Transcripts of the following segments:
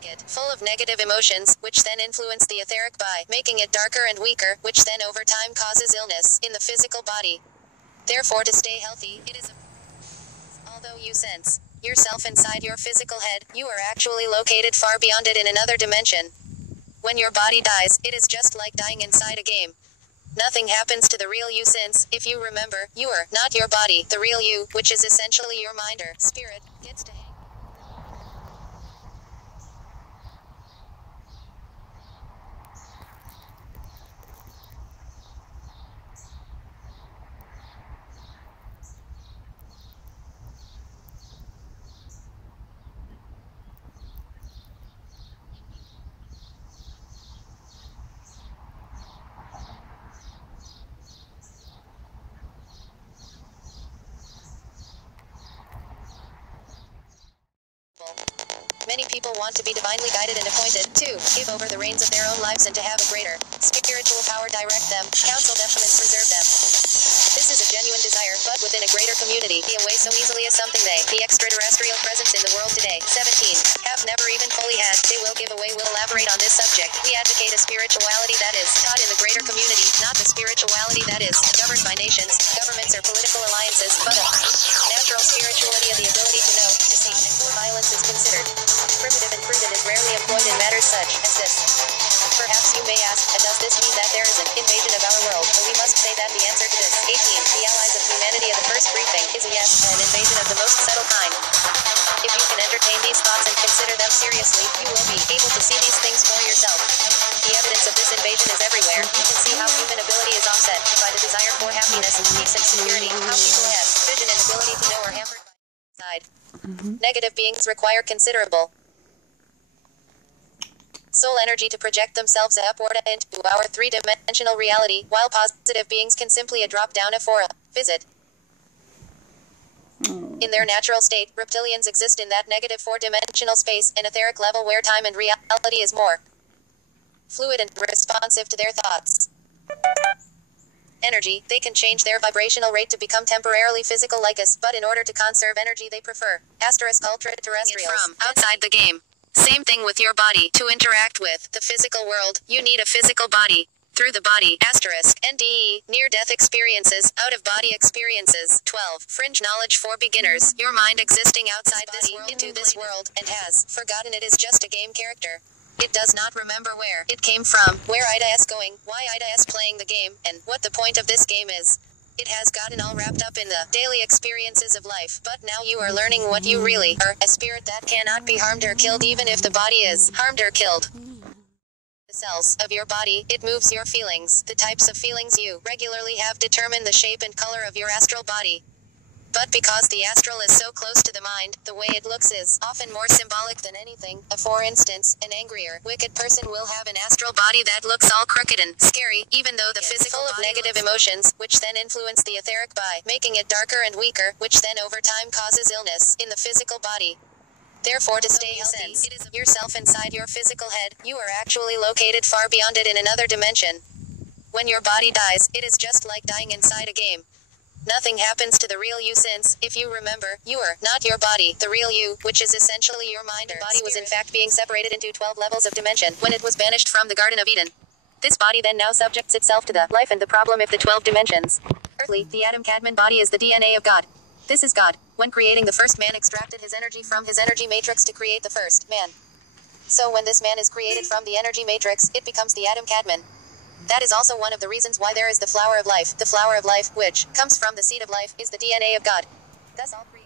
blanket, full of negative emotions, which then influence the etheric by making it darker and weaker, which then over time causes illness in the physical body. Therefore, to stay healthy, it is although you sense yourself inside your physical head, you are actually located far beyond it in another dimension. When your body dies, it is just like dying inside a game. Nothing happens to the real you since, if you remember, you are not your body. The real you, which is essentially your mind or spirit, gets to hang. Many people want to be divinely guided and appointed, to give over the reins of their own lives and to have a greater spiritual power direct them, counsel them, and preserve them. This is a genuine desire, but within a greater community, the away so easily as something they, the extraterrestrial presence in the world today, 17, have never even fully had, they will give away. Will elaborate on this subject. We advocate a spirituality that is taught in the greater community, not the spirituality that is governed by nations, governments, or political alliances, but a natural spirituality of the ability to know, to see, and for violence is considered primitive and prudent is rarely employed in matters such as this. Perhaps you may ask, does this mean that there is an invasion of our world? But we must say that the answer to this, 18, the allies of humanity of the first briefing, is a yes, an invasion of the most subtle kind. If you can entertain these thoughts and consider them seriously, you will be able to see these things for yourself. The evidence of this invasion is everywhere. You can see how human ability is offset by the desire for happiness, peace, and security, how people have vision and ability to know are hampered by side. Negative beings require considerable soul energy to project themselves upward into our three-dimensional reality, while positive beings can simply drop down for a visit. In their natural state, reptilians exist in that negative four-dimensional space, an etheric level where time and reality is more fluid and responsive to their thoughts. Energy, they can change their vibrational rate to become temporarily physical like us, but in order to conserve energy they prefer ultra-terrestrials from outside the game. Same thing with your body. To interact with the physical world, you need a physical body. Through the body, NDE, near-death experiences, out-of-body experiences. 12. Fringe knowledge for beginners. Your mind existing outside this world into this world, and has forgotten it is just a game character. It does not remember where it came from, where Ida is going, why Ida is playing the game, and what the point of this game is. It has gotten all wrapped up in the daily experiences of life, but now you are learning what you really are, a spirit that cannot be harmed or killed even if the body is harmed or killed. The cells of your body, it moves your feelings. The types of feelings you regularly have determine the shape and color of your astral body. But because the astral is so close to the mind, the way it looks is often more symbolic than anything. For instance, an angrier, wicked person will have an astral body that looks all crooked and scary, even though the physical full of negative emotions, which then influence the etheric by making it darker and weaker, which then over time causes illness in the physical body. Therefore, to stay healthy, it is yourself inside your physical head. You are actually located far beyond it in another dimension. When your body dies, it is just like dying inside a game. Nothing happens to the real you since, if you remember, you are not your body. The real you, which is essentially your mind or body, was in fact being separated into 12 levels of dimension when it was banished from the Garden of Eden. This body then now subjects itself to the life and the problem if the 12 dimensions. Earthly, the Adam Kadmon body is the DNA of God. This is God. When creating the first man extracted his energy from his energy matrix to create the first man. So when this man is created from the energy matrix, it becomes the Adam Kadmon. That is also one of the reasons why there is the flower of life. The flower of life, which comes from the seed of life, is the DNA of God. Thus all three.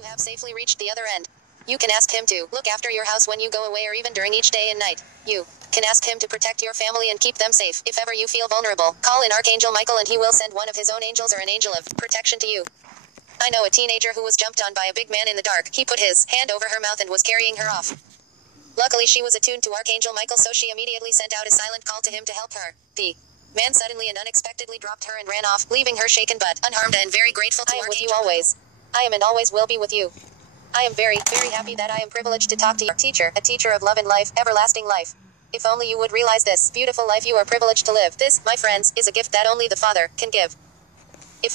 You have safely reached the other end. You can ask him to look after your house when you go away or even during each day and night. You can ask him to protect your family and keep them safe. If ever you feel vulnerable, call in Archangel Michael and he will send one of his own angels or an angel of protection to you. I know a teenager who was jumped on by a big man in the dark. He put his hand over her mouth and was carrying her off. Luckily she was attuned to Archangel Michael, so she immediately sent out a silent call to him to help her. The man suddenly and unexpectedly dropped her and ran off, leaving her shaken but unharmed and very grateful to Archangel. I am with you always. I am and always will be with you. I am very, very happy that I am privileged to talk to your teacher, a teacher of love and life, everlasting life. If only you would realize this beautiful life you are privileged to live. This, my friends, is a gift that only the Father can give. If